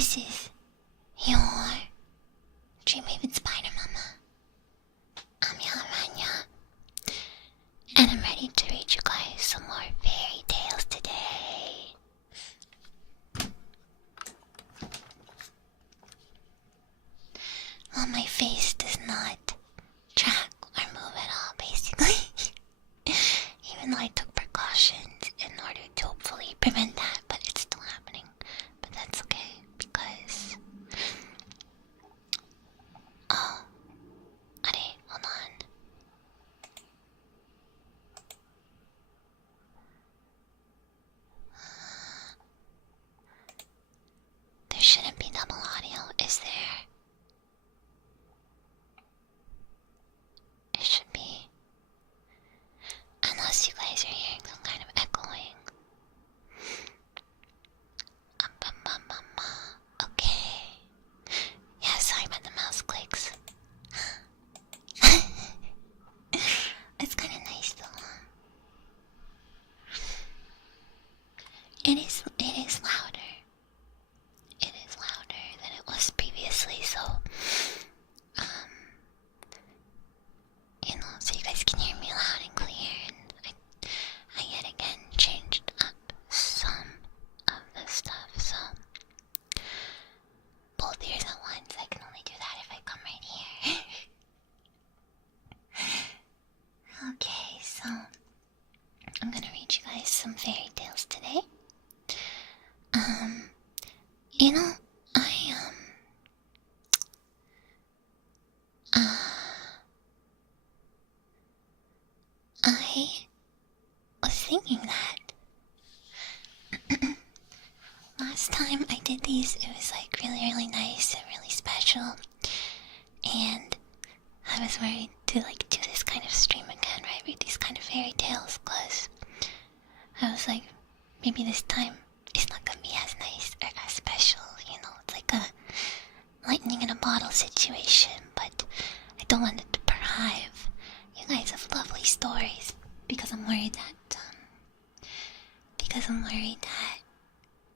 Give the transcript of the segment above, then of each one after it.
This is your Dreamhaven Spider Mama, Amiya Aranha, and I'm ready to read you guys some more fairy tales today. Well, my face does not track or move at all, basically. Even though I took precautions in order to hopefully prevent that, but it's still happening. But that's okay, because... Oh. Alright, hold on. There shouldn't be double audio, is there? It should be. Unless you guys are hearing some kind of echoing. Okay. Yeah, sorry about the mouse clicks. It's kind of nice though. It is louder. It is louder than it was previously, so so you guys can hear me loud and clear, and I yet again changed up some of the stuff, so both ears at once. I can only do that if I come right here. Okay, so I'm gonna read you guys some fairy tales today. You know, I was thinking that last time I did these, it was like really nice and really special, and I was worried to like do this kind of stream again, right? Read these kind of fairy tales, cause I was like, maybe this time it's not gonna be as nice or as special, you know? It's like a lightning in a bottle situation, but I don't want it to deprive you guys have lovely stories, because I'm worried that,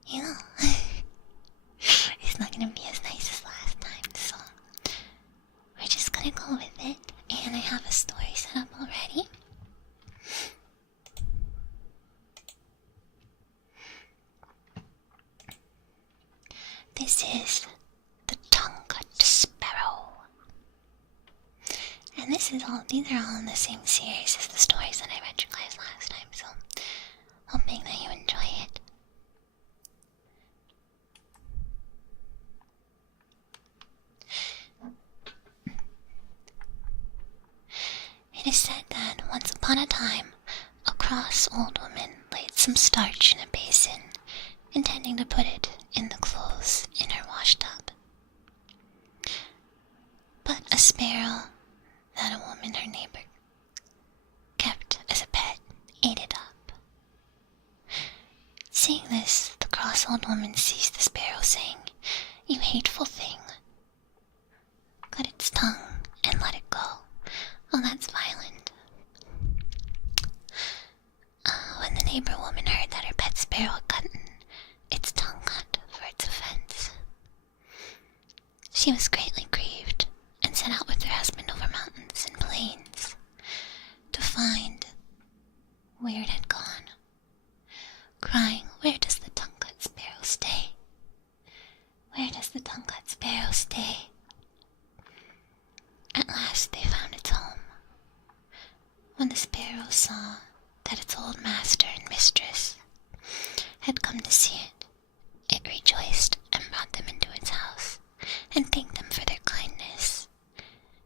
you know, it's not gonna be as nice as last time, so we're just gonna go with it, and I have a story set up already. This is the Tongue-Cut Sparrow. And these are all in the same series as the stories that I read you guys last time, so hoping that you enjoy it. It is said that once upon a time, a cross old woman laid some starch in a basin, intending to put it in the clothes in her washtub. But a sparrow that a woman, her neighbor, kept as a pet, ate it up. Seeing this, the cross old woman seized the sparrow, saying, "You hateful thing." Cut its tongue and let it go. Oh, that's violent. When the neighbor woman heard that her pet sparrow had gotten its tongue cut for its offense, she was greatly grieved, and set out with her husband over mountains and plains to find where it had gone, crying, "Where does the tongue-cut sparrow stay? Where does the tongue-cut sparrow stay?" At last they found its home. When the sparrow saw that its old master and mistress had come to see it, it rejoiced and brought them into its house, and thanked them for their kindness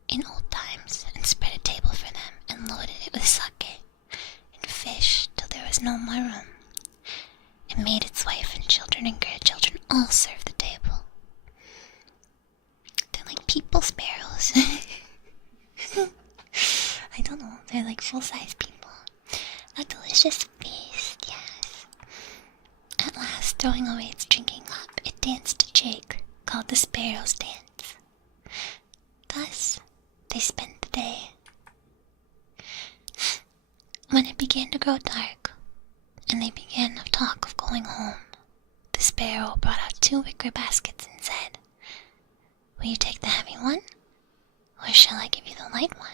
in old times, and spread a table for them, and loaded it with sake and fish till there was no more room, and made its wife and children and grandchildren all serve the table. They're like people sparrows. I don't know, they're like full-size people. A delicious feast, yes. At last, throwing away its drinking cup, it danced a jig called the Sparrow's Dance. Thus, they spent the day. When it began to grow dark, and they began to talk of going home, the sparrow brought out 2 wicker baskets and shall I give you the light one?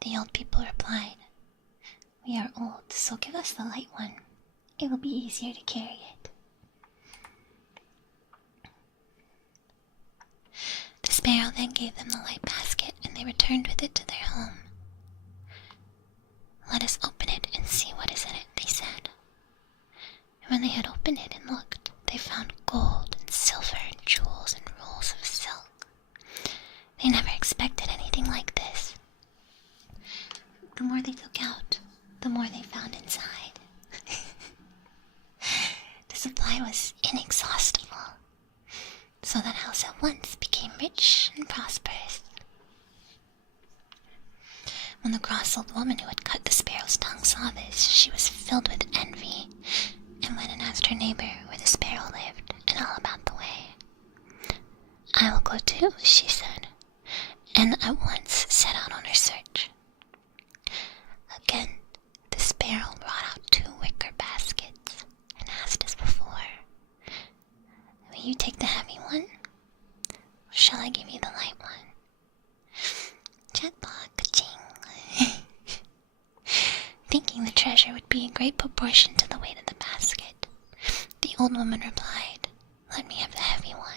The old people replied, We are old, so give us the light one. It will be easier to carry it. The sparrow then gave them the light basket, and they returned with it to their home. Let us open it and see what is in it, they said. And when they had opened it and looked, they found gold and silver and jewels and rolls of silk. They never expected anything like this. The more they took out, the more they found inside. The supply was inexhaustible, so that house at once became rich and prosperous. When the cross old woman who had cut the sparrow's tongue saw this, she was filled with envy, and went and asked her neighbor where the sparrow lived and all about the way. I will go too, she said, and at once set out on her search. Again, the sparrow brought out 2 wicker baskets and asked as before, Will you take the heavy one, or shall I give you the light one? Jackpot, ka-ching. Thinking the treasure would be in great proportion to the weight of the basket, the old woman replied, Let me have the heavy one.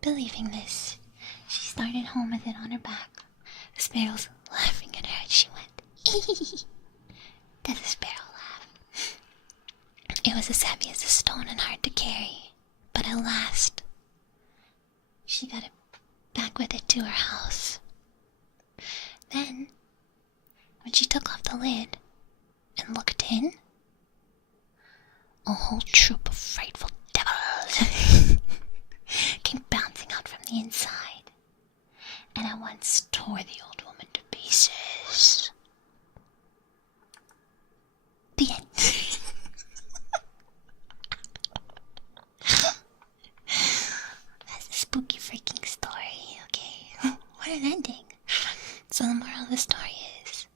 Believing this, she started home with it on her back. The sparrows laughing at her as she went. Does a sparrow laugh? It was as heavy as a stone and hard to carry, but at last she got it back with it to her house. Then, when she took off the lid and looked in, a whole troop of frightful devils came bouncing out from the inside, and at once tore the old woman to pieces. The end. That's a spooky freaking story, okay? What an ending. So the moral of the story is,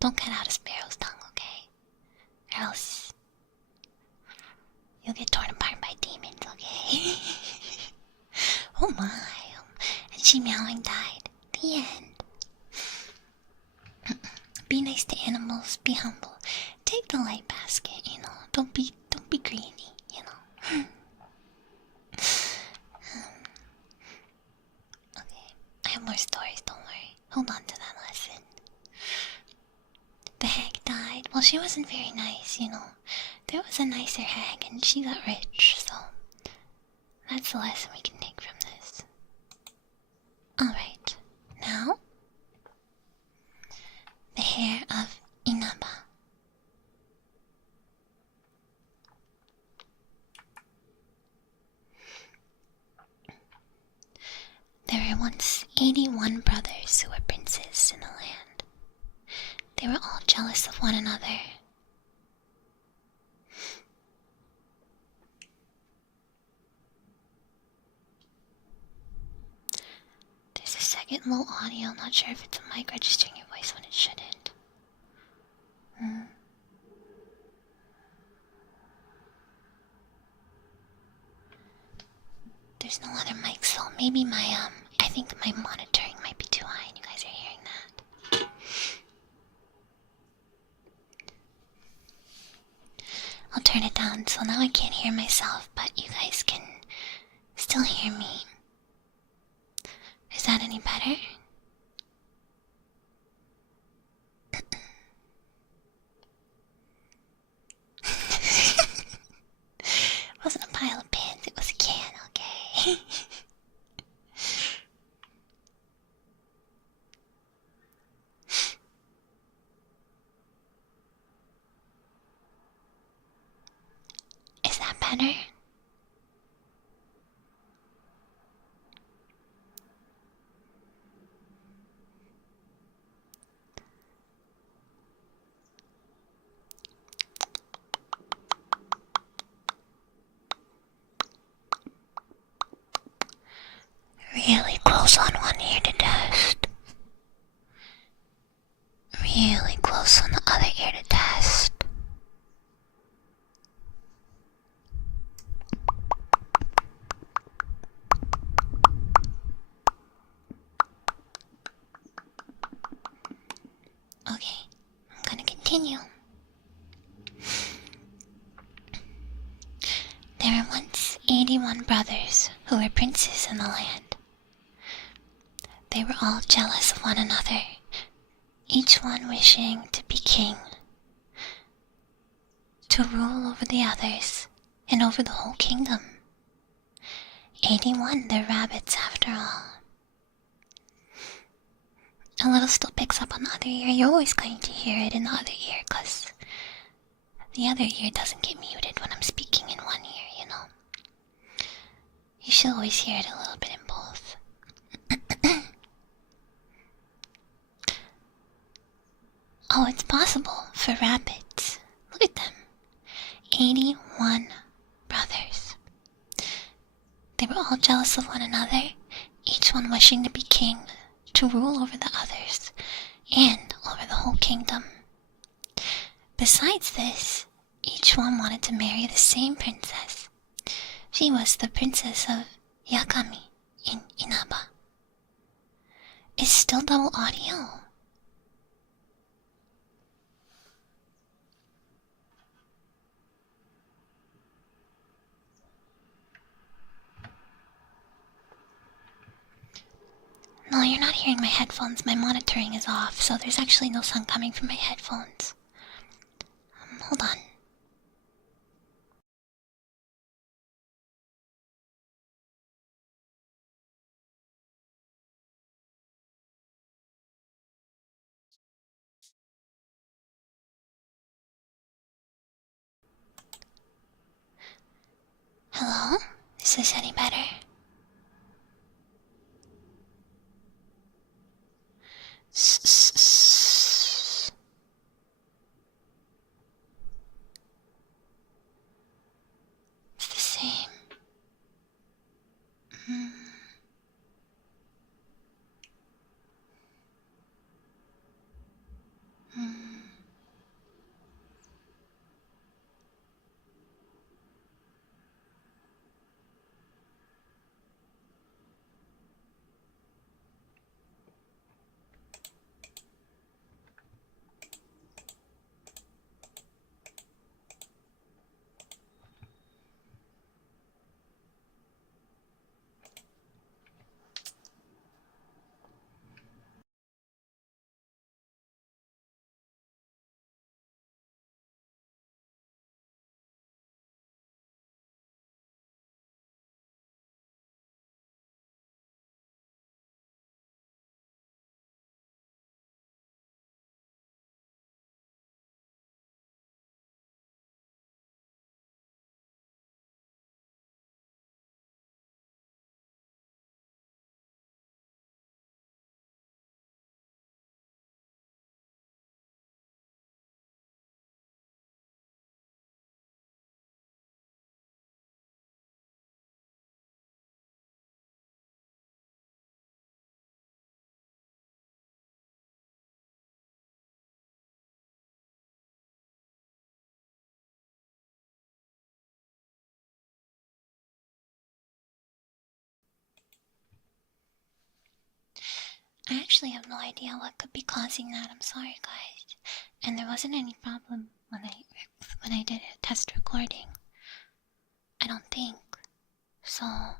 don't cut out a sparrow's tongue, okay? Or else you'll get torn apart by demons, okay? Oh my. And she meowing died. The end. Be nice to animals, be humble. Take the light basket, you know. Don't be greedy, you know. Okay, I have more stories, don't worry. Hold on to that lesson. The hag died. Well, she wasn't very nice, you know. There was a nicer hag and she got rich, so that's the lesson we can take from this. Alright, now the hair of Inaba. There were once 81 brothers who were princes in the land. They were all jealous of one another. There's a second low audio. I'm not sure if it's a mic registering your voice when it shouldn't. There's no other mic, so maybe I think my monitoring might be too high and you guys are hearing that. I'll turn it down, so now I can't hear myself, but you guys can still hear me. Is that any better? It wasn't a pile of pins, it was a can, okay? Is that better? Really close on one ear to test. Really close on the other ear to test. continue. There were once 81 brothers who were princes in the land. They were all jealous of one another, each one wishing to be king, to rule over the others and over the whole kingdom. 81, they're rabbits after all. A little still picks up on the other ear. You're always going to hear it in the other ear because the other ear doesn't get muted when I'm speaking in one ear, you know. You should always hear it a little bit in both. Oh, it's possible for rabbits. Look at them. 81 brothers. They were all jealous of one another, each one wishing to be king, to rule over the others, and over the whole kingdom. Besides this, each one wanted to marry the same princess. She was the princess of Yakami in Inaba. Is still double audio? No, you're not hearing my headphones. My monitoring is off, so there's actually no sound coming from my headphones. Hold on. Hello? Is this any better? It's the same. I actually have no idea what could be causing that. I'm sorry, guys. And there wasn't any problem when I did a test recording. I don't think. So, I'm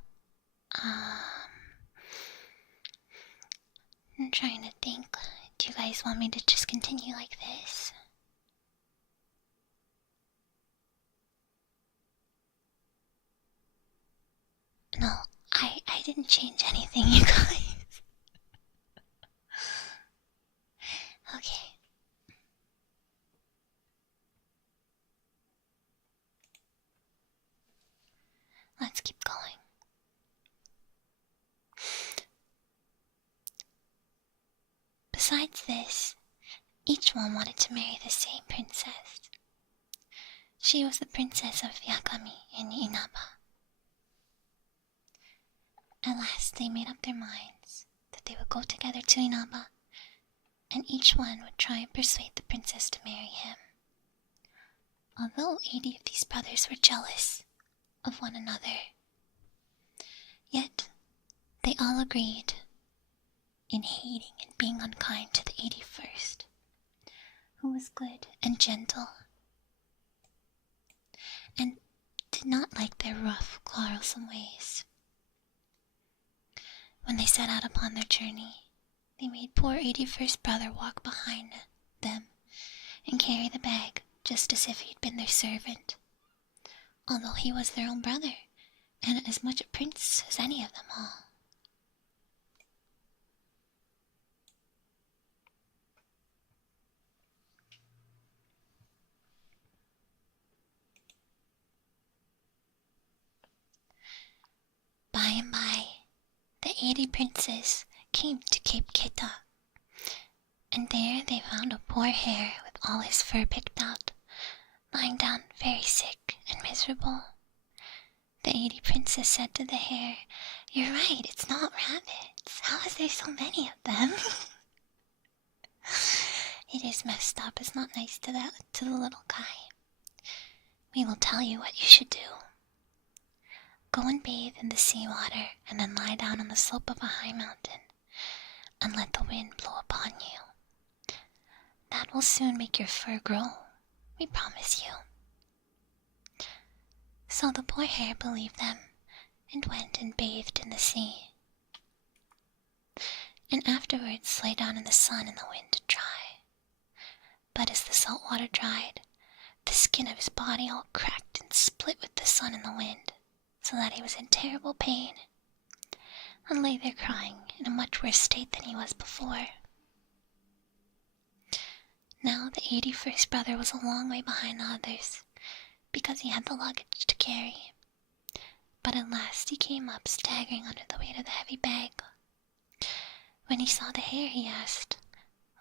trying to think. Do you guys want me to just continue like this? No, I didn't change anything, you guys. Okay. Let's keep going. Besides this, each one wanted to marry the same princess. She was the princess of Yakami in Inaba. At last they made up their minds that they would go together to Inaba, and each one would try and persuade the princess to marry him. Although 80 of these brothers were jealous of one another, yet they all agreed in hating and being unkind to the 81st, who was good and gentle, and did not like their rough, quarrelsome ways. When they set out upon their journey, they made poor 81st brother walk behind them and carry the bag just as if he'd been their servant, although he was their own brother and as much a prince as any of them all. By and by, the 80 princes came to Cape Kita, and there they found a poor hare with all his fur picked out, lying down very sick and miserable. The 80 princes said to the hare, "You're right, it's not rabbits. How is there so many of them?" It is messed up. It's not nice to the little guy. We will tell you what you should do. Go and bathe in the seawater, and then lie down on the slope of a high mountain, and let the wind blow upon you. That will soon make your fur grow, we promise you. So the poor hare believed them, and went and bathed in the sea, and afterwards lay down in the sun and the wind to dry. But as the salt water dried, the skin of his body all cracked and split with the sun and the wind, so that he was in terrible pain, and lay there crying in a much worse state than he was before. Now the 81st brother was a long way behind the others, because he had the luggage to carry. But at last he came up, staggering under the weight of the heavy bag. When he saw the hare, he asked,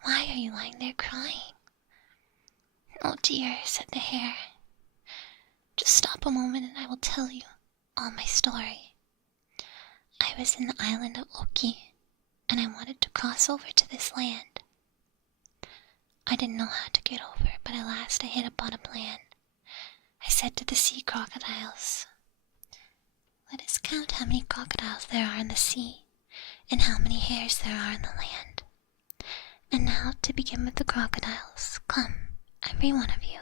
"Why are you lying there crying?" "Oh dear," said the hare, "just stop a moment and I will tell you all my story. I was in the island of Oki, and I wanted to cross over to this land. I didn't know how to get over, but at last I hit upon a plan. I said to the sea crocodiles, 'Let us count how many crocodiles there are in the sea, and how many hares there are in the land. And now, to begin with the crocodiles, come, every one of you,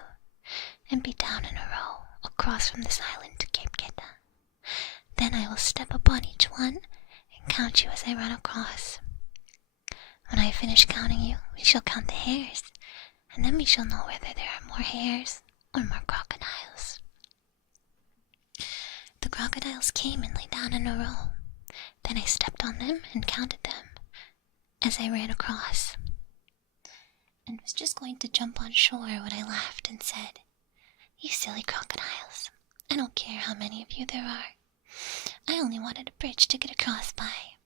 and be down in a row across from this island to Cape Kita. Then I will step upon each one and count you as I run across. When I finish counting you, we shall count the hares, and then we shall know whether there are more hares or more crocodiles.' The crocodiles came and lay down in a row. Then I stepped on them and counted them as I ran across, and was just going to jump on shore when I laughed and said, 'You silly crocodiles, I don't care how many of you there are. I only wanted a bridge to get across by.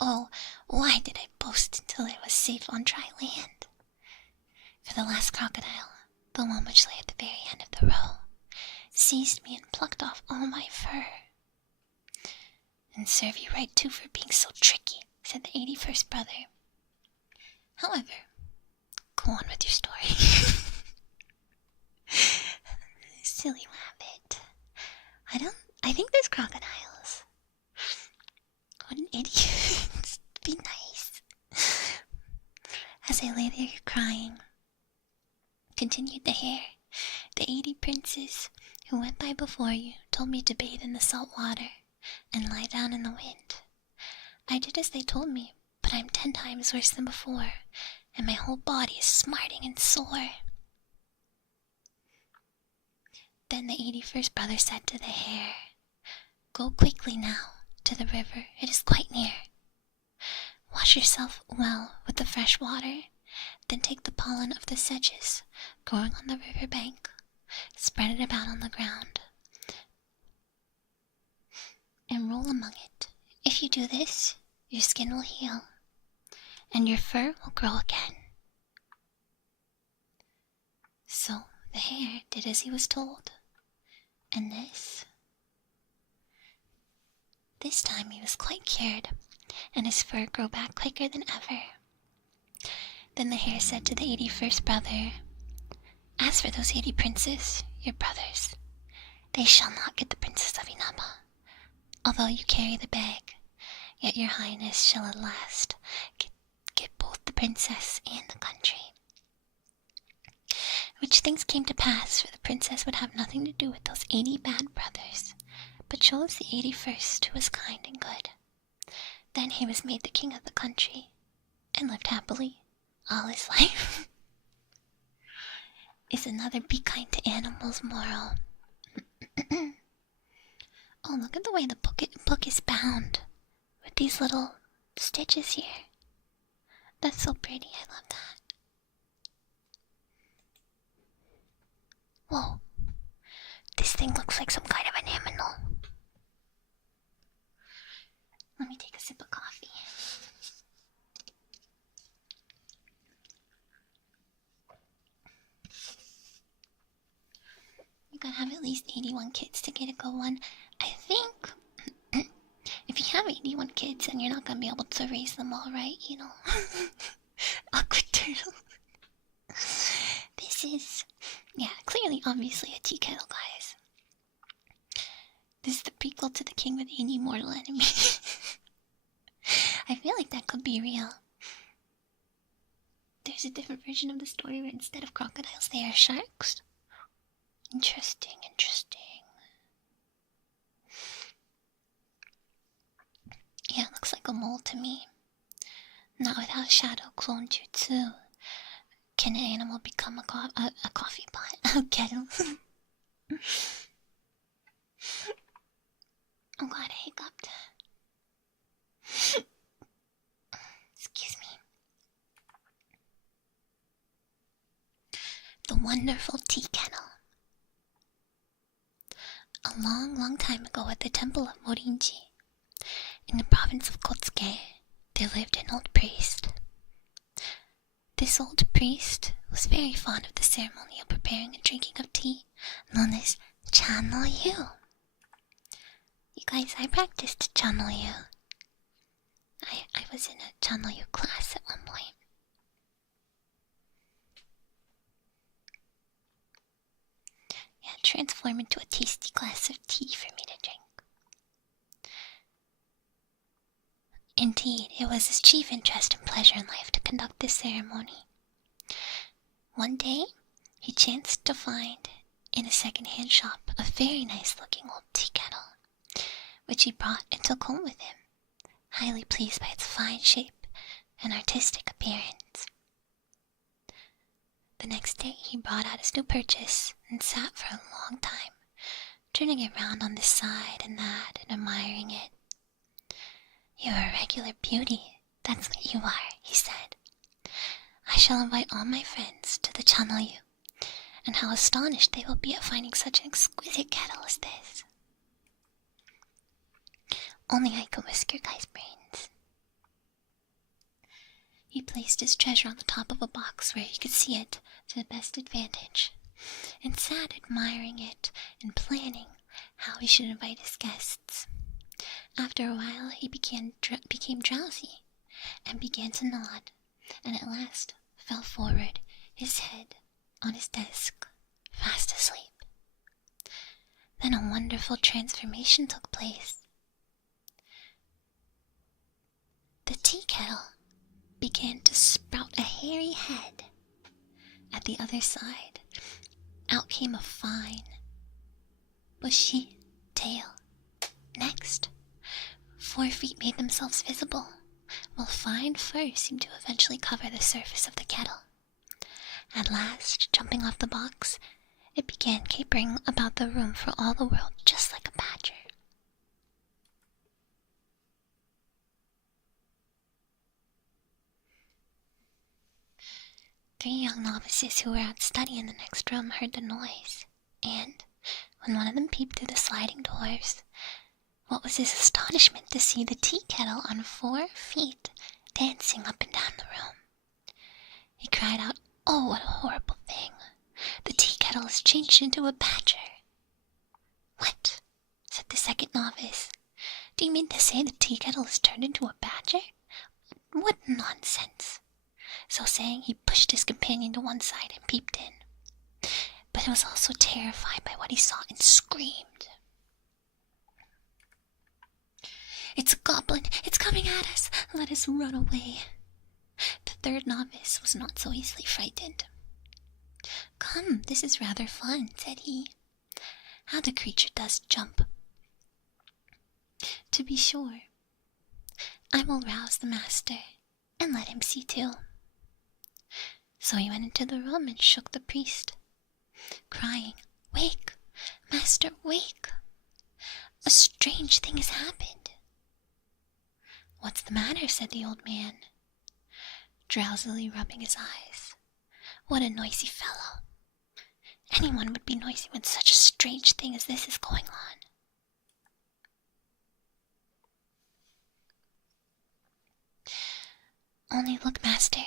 Oh, why did I boast until I was safe on dry land?' For the last crocodile, the one which lay at the very end of the row, seized me and plucked off all my fur. 'And serve you right too for being so tricky,' said the 81st brother. However, go on with your story." Silly rabbit. I think there's crocodiles. What an idiot. Be nice. As I lay there crying, continued the hare, "The 80 princes who went by before you told me to bathe in the salt water and lie down in the wind. I did as they told me, but I'm 10 times worse than before, and my whole body is smarting and sore." Then the 81st brother said to the hare, "Go quickly now to the river, it is quite near. Wash yourself well with the fresh water, then take the pollen of the sedges growing on the river bank, spread it about on the ground, and roll among it. If you do this, your skin will heal, and your fur will grow again." So the hare did as he was told, and this time he was quite cured, and his fur grew back quicker than ever. Then the hare said to the 81st brother, "As for those 80 princes, your brothers, they shall not get the princess of Inaba. Although you carry the bag, yet your highness shall at last get both the princess and the country." which things came to pass, for the princess would have nothing to do with those 80 bad brothers, but chose the 81st, who was kind and good. Then he was made the king of the country, and lived happily all his life. Is another be kind to animals moral. Oh, look at the way the book is bound, with these little stitches here. That's so pretty, I love that. Whoa, this thing looks like some kind of an animal. Let me take a sip of coffee. You gotta have at least 81 kids to get a good one. I think if you have 81 kids, then you're not gonna be able to raise them all right, you know. Awkward turtle. This is, yeah, clearly, obviously a tea kettle, guys. This is the prequel to The King with 80 Mortal Enemies. I feel like that could be real. There's a different version of the story where instead of crocodiles, they are sharks. Interesting, interesting. Yeah, it looks like a mole to me. Not without shadow clone jutsu. Can an animal become a coffee pot? A kettle? I'm glad I hiccuped. Excuse me. The wonderful tea kettle. A long, long time ago at the temple of Morinji, in the province of Kotsuke, there lived an old priest. This old priest was very fond of the ceremony of preparing and drinking of tea, known as Cha-no-yu. You guys, I practiced Cha-no-yu. I was in a Cha-no-yu class at one point. Yeah, transform into a tasty glass of tea for me to drink. Indeed, it was his chief interest and pleasure in life to conduct this ceremony. One day, he chanced to find in a second-hand shop a very nice-looking old tea kettle, which he brought and took home with him, highly pleased by its fine shape and artistic appearance. The next day, he brought out his new purchase and sat for a long time, turning it round on this side and that and admiring it. "You're a regular beauty, that's what you are," he said. "I shall invite all my friends to the Cha-no-yu, and how astonished they will be at finding such an exquisite kettle as this. Only I can whisk your guys' brains." He placed his treasure on the top of a box where he could see it to the best advantage, and sat admiring it and planning how he should invite his guests. After a while, he became drowsy and began to nod, and at last fell forward, his head on his desk, fast asleep. Then a wonderful transformation took place. The tea kettle began to sprout a hairy head. At the other side, out came a fine, bushy tail. Next, 4 feet made themselves visible, while fine fur seemed to eventually cover the surface of the kettle. At last, jumping off the box, it began capering about the room for all the world, just like a badger. Three young novices who were out studying in the next room heard the noise, and, when one of them peeped through the sliding doors, what was his astonishment to see the tea kettle on 4 feet dancing up and down the room. He cried out, "Oh, what a horrible thing! The tea kettle has changed into a badger." "What?" said the second novice. "Do you mean to say the tea kettle has turned into a badger? What nonsense!" So saying, he pushed his companion to one side and peeped in. But he was also terrified by what he saw and screamed. "It's a goblin! It's coming at us! Let us run away!" The third novice was not so easily frightened. This is rather fun, said he. How the creature does jump. To be sure, I will rouse the master and let him see too. So he went into the room and shook the priest, crying, Wake, master, wake! A strange thing has happened. What's the matter? Said the old man, drowsily rubbing his eyes. What a noisy fellow. Anyone would be noisy when such a strange thing as this is going on. Only look, master,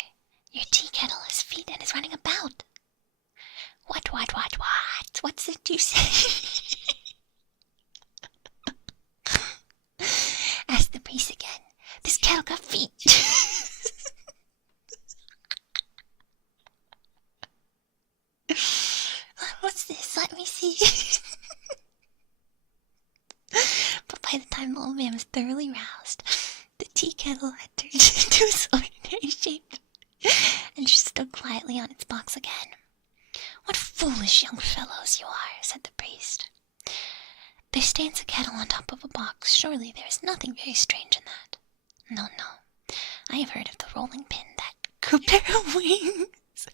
your tea kettle has feet and is running about. What? What's it you say? Asked the priest again. This kettle got feet. What's this? Let me see. But by the time the old man was thoroughly roused, the tea kettle had turned into its ordinary shape and stood quietly on its box again. What foolish young fellows you are, said the priest. There stands a kettle on top of a box. Surely there is nothing very strange in that. No. I have heard of the rolling pin that could bear wings.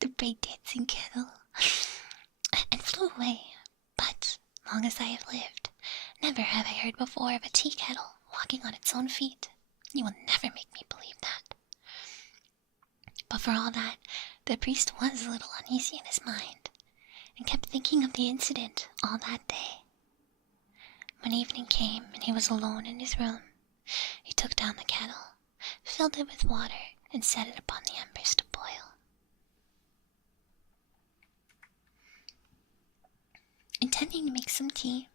The break-dancing kettle. And flew away. But, long as I have lived, never have I heard before of a tea kettle walking on its own feet. You will never make me believe that. But for all that, the priest was a little uneasy in his mind, and kept thinking of the incident all that day. When evening came and he was alone in his room, he took down the kettle, filled it with water, and set it upon the embers to boil. Intending to make some tea,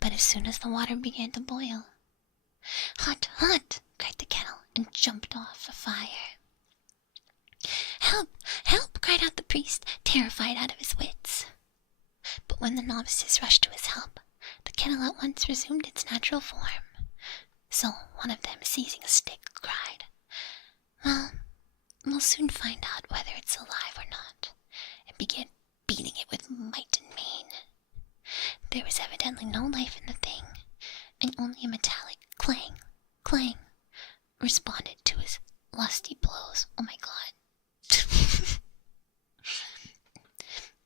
but as soon as the water began to boil, Hot, cried the kettle, and jumped off a fire. Help, cried out the priest, terrified out of his wits. But when the novices rushed to his help, the kettle at once resumed its natural form. So one of them, seizing a stick, cried, Well, we'll soon find out whether it's alive or not, and began beating it with might and main. There was evidently no life in the thing, and only a metallic clang, responded to his lusty blows. Oh my god.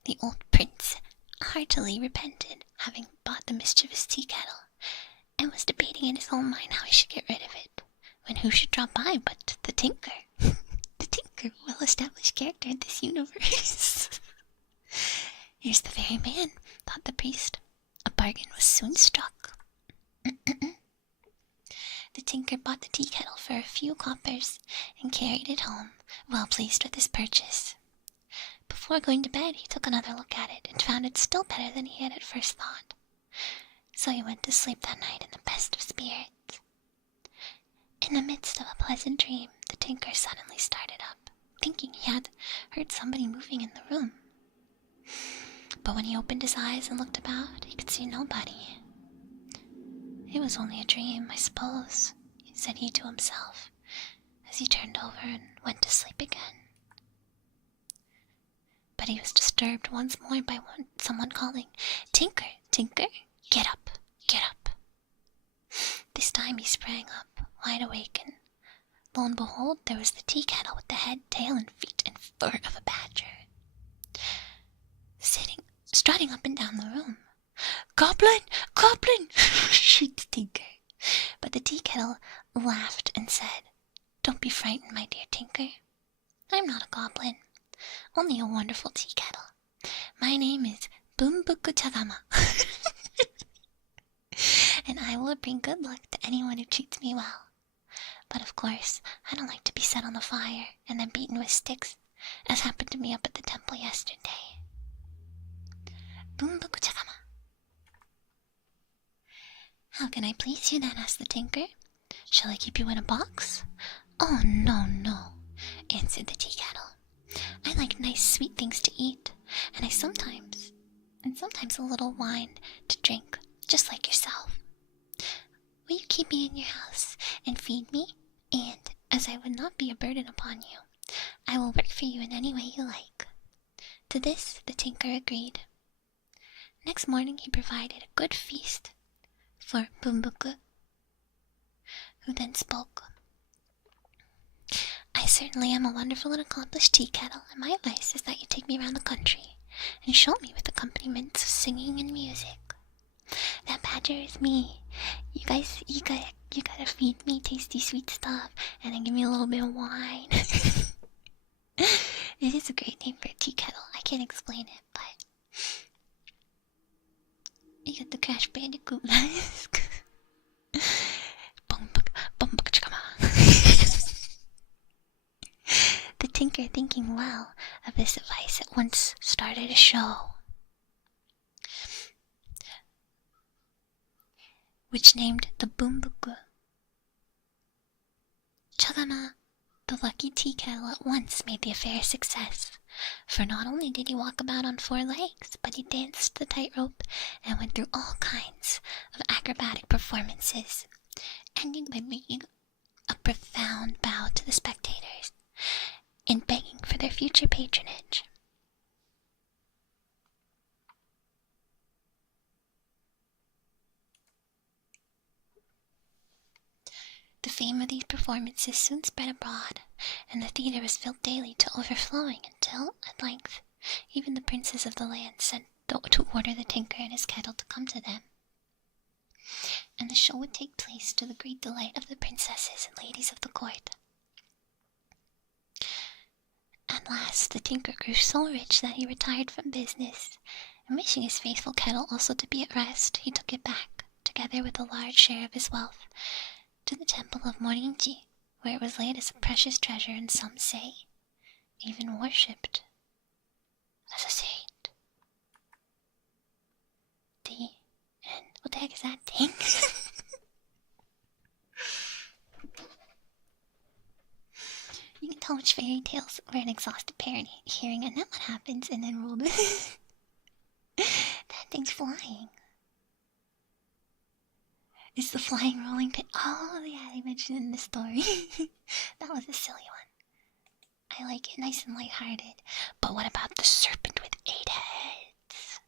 The old prince heartily repented having bought the mischievous tea kettle, and was debating in his own mind how he should get rid of it, when who should drop by but the tinker. The tinker, well-established character in this universe. Here's the very man, thought the priest. A bargain was soon struck. The tinker bought the tea kettle for a few coppers and carried it home, well pleased with his purchase. Before going to bed, he took another look at it and found it still better than he had at first thought. So he went to sleep that night in the best of spirits. In the midst of a pleasant dream, the tinker suddenly started up, thinking he had heard somebody moving in the room. But when he opened his eyes and looked about, he could see nobody. It was only a dream, I suppose, said he to himself, as he turned over and went to sleep again. But he was disturbed once more by someone calling, Tinker, Tinker, get up, get up. This time he sprang up, wide awake, and lo and behold, there was the tea kettle with the head, tail, and feet and fur of a badger, strutting up and down the room. Goblin! Goblin! shrieked the tinker. But the tea kettle laughed and said, Don't be frightened, my dear tinker. I'm not a goblin, only a wonderful tea kettle. My name is Bumbuku Chagama. And I will bring good luck to anyone who treats me well. But of course, I don't like to be set on the fire and then beaten with sticks, as happened to me up at the temple yesterday. Bumbuku Chagama. How can I please you then? Asked the tinker. Shall I keep you in a box? Oh, no, answered the tea kettle. I like nice sweet things to eat, and sometimes a little wine to drink, just like yourself. Will you keep me in your house and feed me? And, as I would not be a burden upon you, I will work for you in any way you like. To this the tinker agreed. Next morning he provided a good feast for Bumbuku, who then spoke. I certainly am a wonderful and accomplished tea kettle, and my advice is that you take me around the country and show me with accompaniments of singing and music. That badger is me. You gotta feed me tasty sweet stuff, and then give me a little bit of wine. It is a great name for a tea kettle. I can't explain it, but you get the Crash Bandicoot mask. The tinker, thinking well of this advice, at once started a show, which named the Bumbuku. Chagama, the lucky tea kettle, at once made the affair a success, for not only did he walk about on 4 legs, but he danced the tightrope and went through all kinds of acrobatic performances, ending by making a profound bow to the spectators and begging for their future patronage. The fame of these performances soon spread abroad, and the theatre was filled daily to overflowing until, at length, even the princes of the land sent to order the tinker and his kettle to come to them. And the show would take place to the great delight of the princesses and ladies of the court. At last the tinker grew so rich that he retired from business, and wishing his faithful kettle also to be at rest, he took it back, together with a large share of his wealth, to the temple of Morinji, where it was laid as a precious treasure, and some say, even worshipped as a saint. The end. What the heck is that thing? You can tell which fairy tales were an exhausted parent hearing, and then what happens, and then rolled. That thing's flying. It's the flying rolling pin. Oh, yeah, they mentioned it in the story. That was a silly one. I like it, nice and lighthearted. But what about the serpent with 8 heads?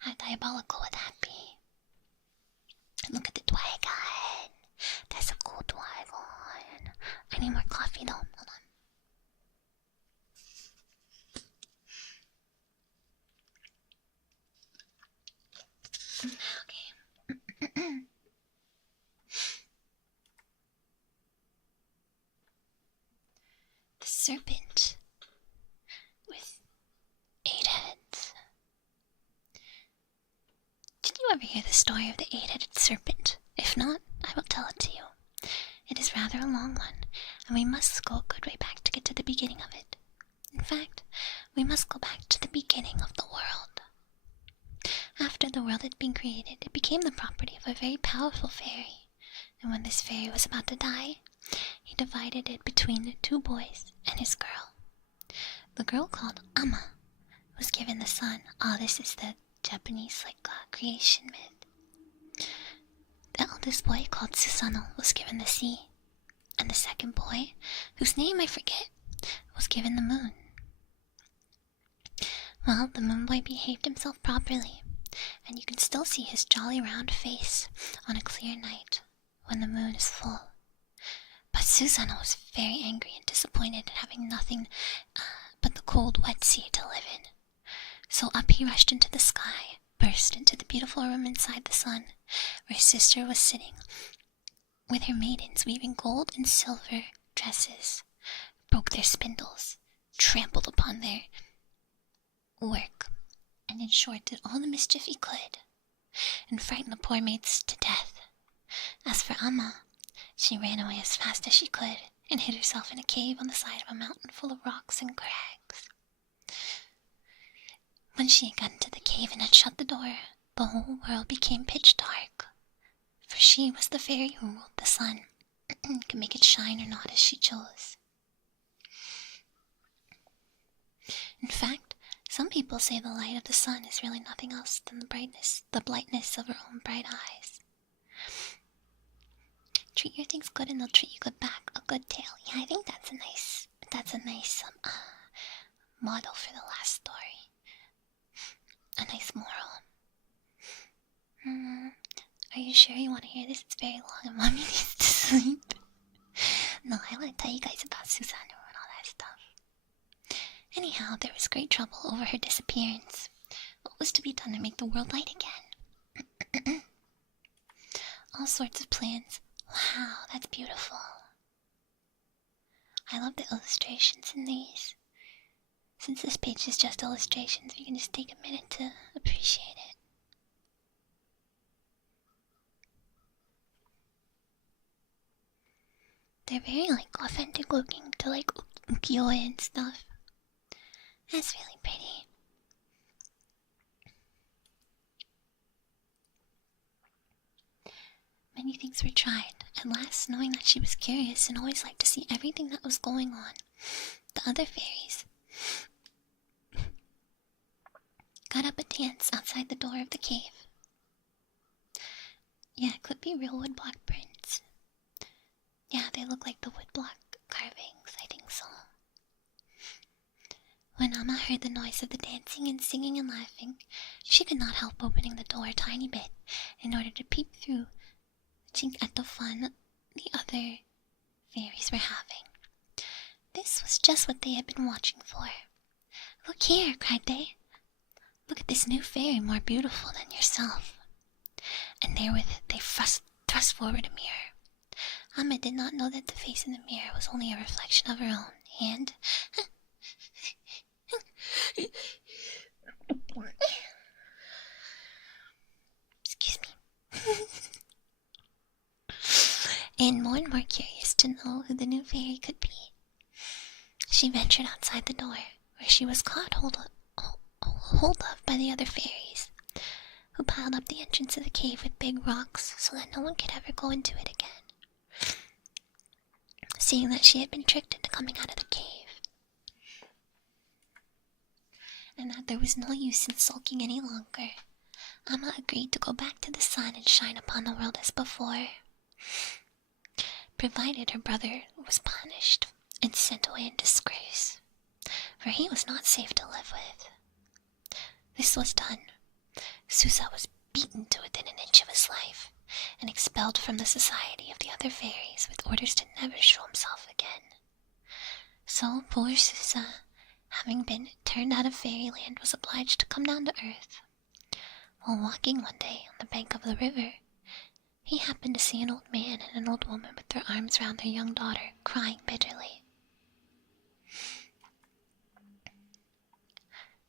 How diabolical would that be? Look at the dragon. That's a cool dragon. I need more coffee though. Hold on. Okay. The serpent with 8 heads. Did you ever hear the story of the 8-headed serpent? If not, I will tell it to you. It is rather a long one, and we must go a good way back to get to the beginning of it. In fact, we must go back to the beginning of the world. After the world had been created, it became the property of a very powerful fairy, and when this fairy was about to die, he divided it between the 2 boys and his girl. The girl, called Amma, was given the sun. Oh, this is the Japanese creation myth. The eldest boy, called Susanoo, was given the sea, and the second boy, whose name I forget, was given the moon. Well, the moon boy behaved himself properly, and you can still see his jolly round face on a clear night when the moon is full. But Susanoo was very angry and disappointed at having nothing but the cold, wet sea to live in. So up he rushed into the sky, burst into the beautiful room inside the sun, where his sister was sitting with her maidens weaving gold and silver dresses, broke their spindles, trampled upon their work, and in short did all the mischief he could, and frightened the poor maids to death. As for Amma, she ran away as fast as she could, and hid herself in a cave on the side of a mountain full of rocks and crags. When she had got into the cave and had shut the door, the whole world became pitch dark, for she was the fairy who ruled the sun, and could make it shine or not as she chose. In fact, some people say the light of the sun is really nothing else than the brightness of her own bright eyes. Treat your things good and they'll treat you good back. A good tale. Yeah, I think that's a nice model for the last story. A nice moral. Are you sure you want to hear this? It's very long and mommy needs to sleep. No, I want to tell you guys about Susanoo and all that stuff. Anyhow, there was great trouble over her disappearance. What was to be done to make the world light again? All sorts of plans. Wow, that's beautiful. I love the illustrations in these. Since this page is just illustrations, we can just take a minute to appreciate it. They're very authentic looking to ukiyo-e and stuff. That's really pretty. Many things were tried. At last, knowing that she was curious and always liked to see everything that was going on, the other fairies got up a dance outside the door of the cave. Yeah, it could be real woodblock prints. Yeah, they look like the woodblock carvings, I think so. When Amma heard the noise of the dancing and singing and laughing, she could not help opening the door a tiny bit in order to peep through the chink at the fun the other fairies were having. This was just what they had been watching for. "Look here," cried they. "Look at this new fairy more beautiful than yourself." And therewith they thrust forward a mirror. Amma did not know that the face in the mirror was only a reflection of her own, and excuse me. And more curious to know who the new fairy could be, she ventured outside the door, where she was caught hold of by the other fairies, who piled up the entrance of the cave with big rocks so that no one could ever go into it again, seeing that she had been tricked into coming out of the cave, and that there was no use in sulking any longer. Amma agreed to go back to the sun and shine upon the world as before, provided her brother was punished and sent away in disgrace, for he was not safe to live with. This was done. Susa was beaten to within an inch of his life, and expelled from the society of the other fairies with orders to never show himself again. So poor Susa, having been turned out of fairyland, was obliged to come down to earth. While walking one day on the bank of the river, he happened to see an old man and an old woman with their arms round their young daughter, crying bitterly.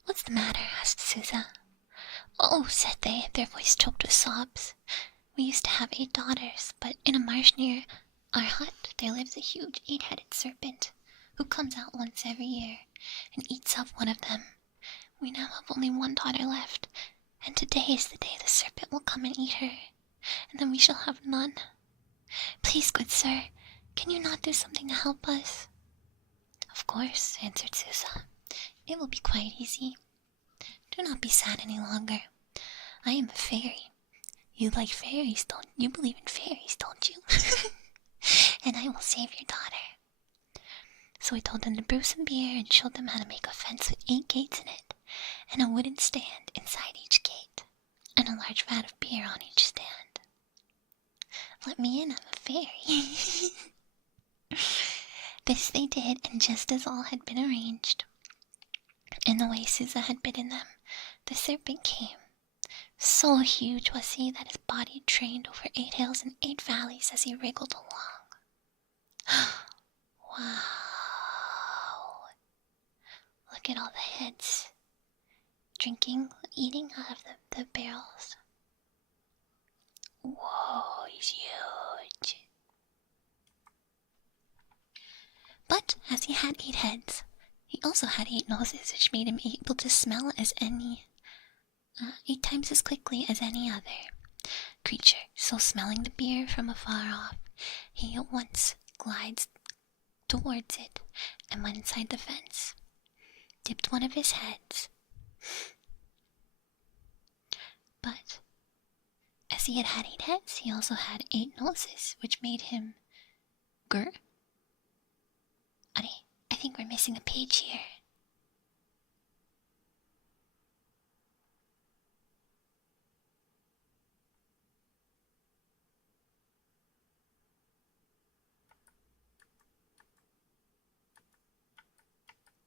"What's the matter?" asked Susa. "Oh," said they, their voice choked with sobs. "We used to have 8 daughters, but in a marsh near our hut there lives a huge 8-headed serpent, who comes out once every year and eats up one of them. We now have only 1 daughter left, and today is the day the serpent will come and eat her, and then we shall have none. Please, good sir, can you not do something to help us?" "Of course," answered Susa. "It will be quite easy. Do not be sad any longer. I am a fairy. You like fairies, don't you? You believe in fairies, don't you? And I will save your daughter." So he told them to brew some beer and showed them how to make a fence with 8 gates in it, and a wooden stand inside each gate, and a large vat of beer on each stand. "Let me in, I'm a fairy." This they did, and just as all had been arranged, in the way Susa had bidden them, the serpent came. So huge was he that his body trained over 8 hills and 8 valleys as he wriggled along. Wow! Look at all the heads, eating out of the barrels. Whoa, he's huge. But as he had 8 heads, he also had 8 noses, which made him able to smell as 8 times as quickly as any other creature. So smelling the beer from afar off, he at once glides towards it and went inside the fence, dipped one of his heads. But as he had 8 heads, he also had 8 noses, which made him Gur. I think we're missing a page here.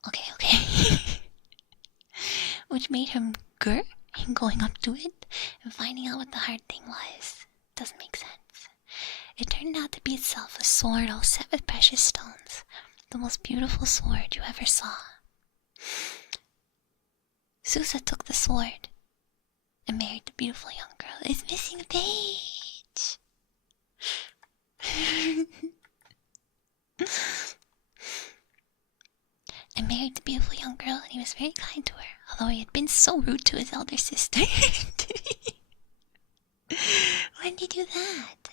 Okay. Which made him Gur, and going up to it and finding out what the hard thing was. Doesn't make sense. It turned out to be itself a sword all set with precious stones. The most beautiful sword you ever saw. Susa took the sword and married the beautiful young girl. It's missing a page. And married the beautiful young girl, and he was very kind to her, although he had been so rude to his elder sister. When did he do that?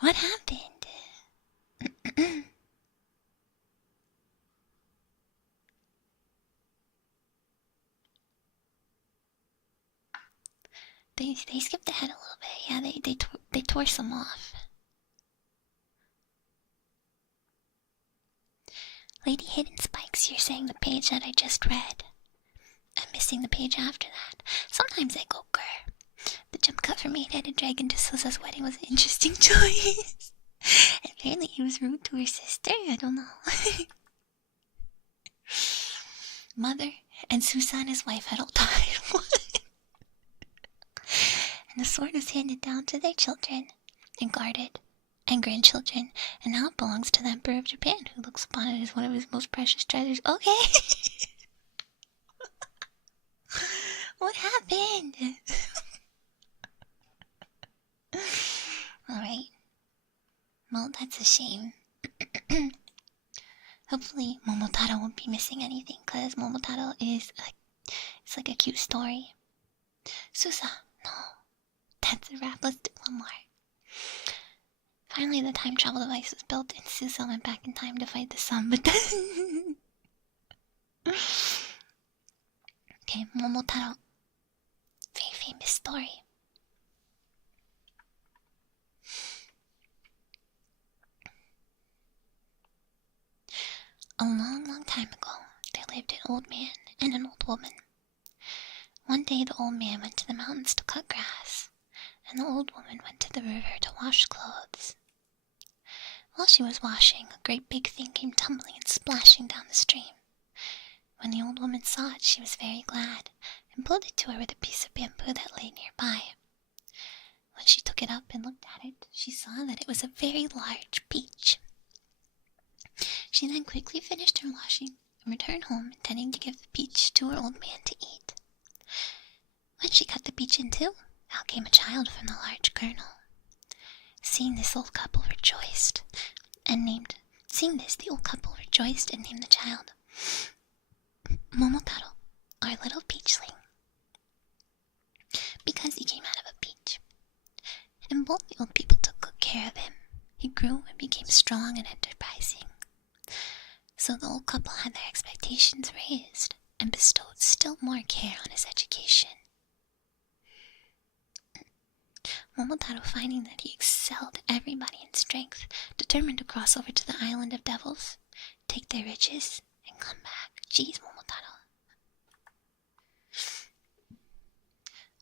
What happened? They skipped ahead a little bit. Yeah, they tore some off. Lady Hidden Spikes, you're saying the page that I just read. I'm missing the page after that. Sometimes I go grr. The jump cut from 8-headed dragon to Susa's wedding was an interesting choice. Apparently he was rude to her sister. I don't know. Mother and Susa and his wife had all died. And the sword was handed down to their children and guarded, and grandchildren, and now it belongs to the Emperor of Japan, who looks upon it as one of his most precious treasures. Okay. What happened? Alright. Well, that's a shame. Hopefully Momotaro won't be missing anything, because Momotaro is it's like a cute story. Susa, no. That's a wrap. Let's do one more. Finally, the time travel device was built, and Susa went back in time to fight the sun, but okay, Momotaro. Very famous story. A long, long time ago, there lived an old man and an old woman. One day, the old man went to the mountains to cut grass, and the old woman went to the river to wash clothes. While she was washing, a great big thing came tumbling and splashing down the stream. When the old woman saw it, she was very glad, and pulled it to her with a piece of bamboo that lay nearby. When she took it up and looked at it, she saw that it was a very large peach. She then quickly finished her washing and returned home, intending to give the peach to her old man to eat. When she cut the peach in two, out came a child from the large kernel. Seeing this, the old couple rejoiced and named the child Momotaro, our little peachling, because he came out of a peach. And both the old people took good care of him. He grew and became strong and enterprising. So the old couple had their expectations raised and bestowed still more care on his education. Momotaro, finding that he excelled everybody in strength, determined to cross over to the island of devils, take their riches, and come back. Jeez, Momotaro.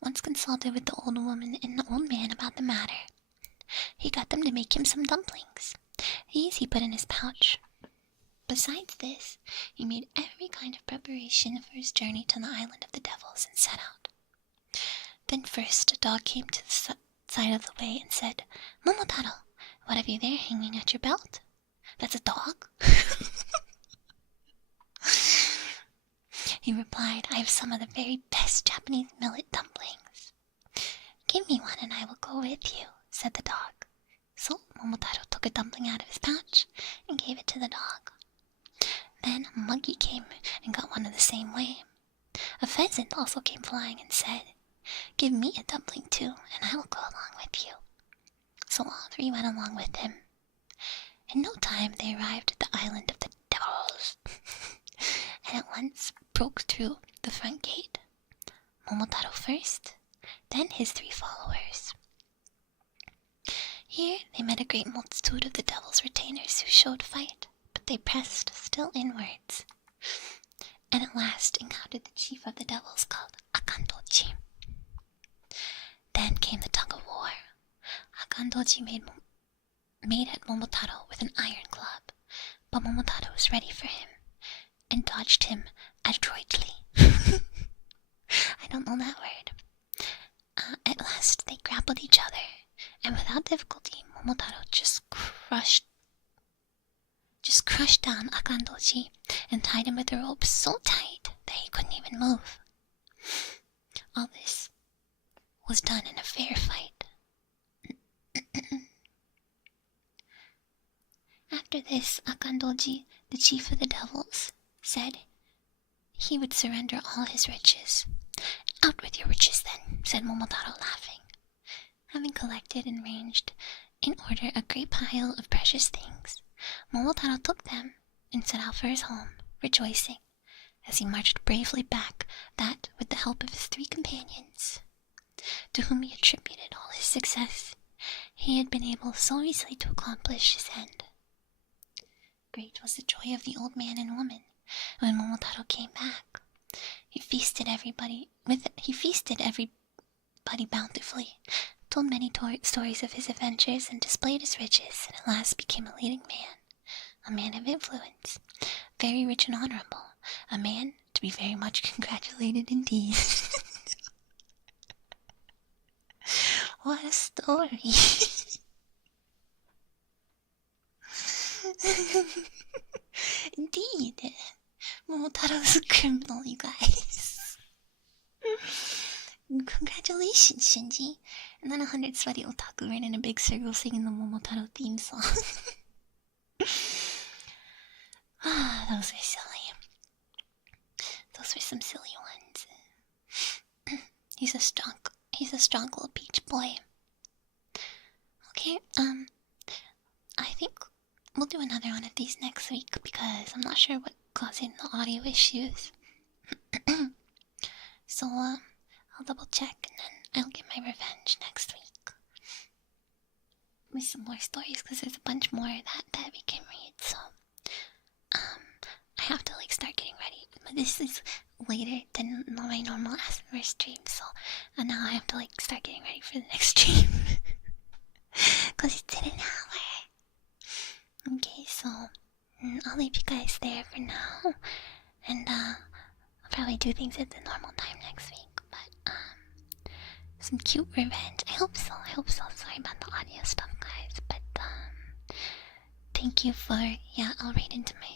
Once consulted with the old woman and the old man about the matter, he got them to make him some dumplings. These he put in his pouch. Besides this, he made every kind of preparation for his journey to the island of the devils and set out. Then first a dog came to the side of the way and said, "Momotaro, what have you there hanging at your belt?" "That's a dog?" He replied, "I have some of the very best Japanese millet dumplings." "Give me one and I will go with you," said the dog. So Momotaro took a dumpling out of his pouch and gave it to the dog. Then a monkey came and got one of the same way. A pheasant also came flying and said, "Give me a dumpling too, and I will go along with you." So all three went along with him. In no time they arrived at the island of the devils. once broke through the front gate. Momotaro first, then his 3 followers. Here they met a great multitude of the devil's retainers who showed fight, but they pressed still inwards, and at last encountered the chief of the devils called Akandoji. Then came the tug of war. Akandoji made at Momotaro with an iron club, but Momotaro was ready for him and dodged him adroitly. I don't know that word. At last they grappled each other, and without difficulty Momotaro just crushed down Akandoji and tied him with the rope so tight that he couldn't even move. All this was done in a fair fight. After this, Akandoji, the chief of the devils, said he would surrender all his riches. "Out with your riches, then," said Momotaro, laughing. Having collected and ranged in order a great pile of precious things, Momotaro took them and set out for his home, rejoicing, as he marched bravely back, that, with the help of his 3 companions, to whom he attributed all his success, he had been able so easily to accomplish his end. Great was the joy of the old man and woman when Momotaro came back. He feasted everybody bountifully, told many stories of his adventures, and displayed his riches, and at last became a leading man, a man of influence, very rich and honorable, a man to be very much congratulated indeed. What a story! Indeed, Momotaro's a criminal, you guys. Congratulations, Shinji. And then 100 sweaty otaku ran in a big circle singing the Momotaro theme song. Those were silly. Those were some silly ones. He's a strong little beach boy. Okay, I think we'll do another one of these next week because I'm not sure what's causing the audio issues. So, I'll double check and then I'll get my revenge next week with some more stories because there's a bunch more that we can read. So, I have to start getting ready. But this is later than my normal ASMR stream, so now I have to start getting ready for the next stream because it's in an hour. Okay, so I'll leave you guys there for now, and I'll probably do things at the normal time next week. But some cute revenge. I hope so. Sorry about the audio stuff, guys. But thank you for I'll read into my